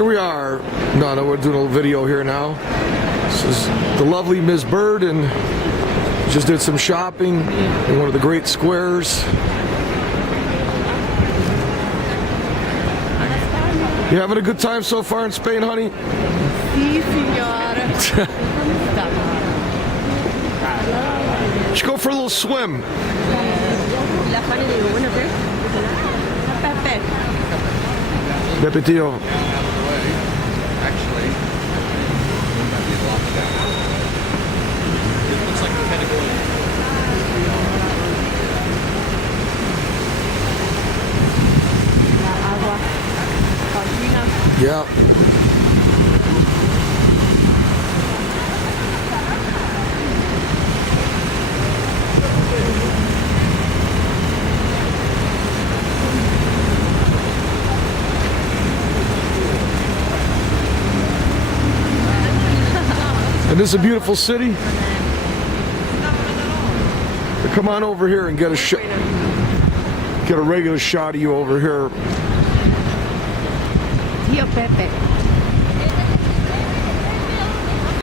Here we are. No, we're doing a little video here now. This is the lovely Ms. Bird, and just did some shopping in one of the great squares. You having a good time so far in Spain, honey? Sí, señora. Let's go for a little swim. La Fanny le digo, bueno, ¿qué? Pepe. Pepe tío. Actually, it looks like the Patagonia. La agua. Cocina. Yeah. And this is a beautiful city. Come on over here and get a regular shot of you over here. Tío Pepe.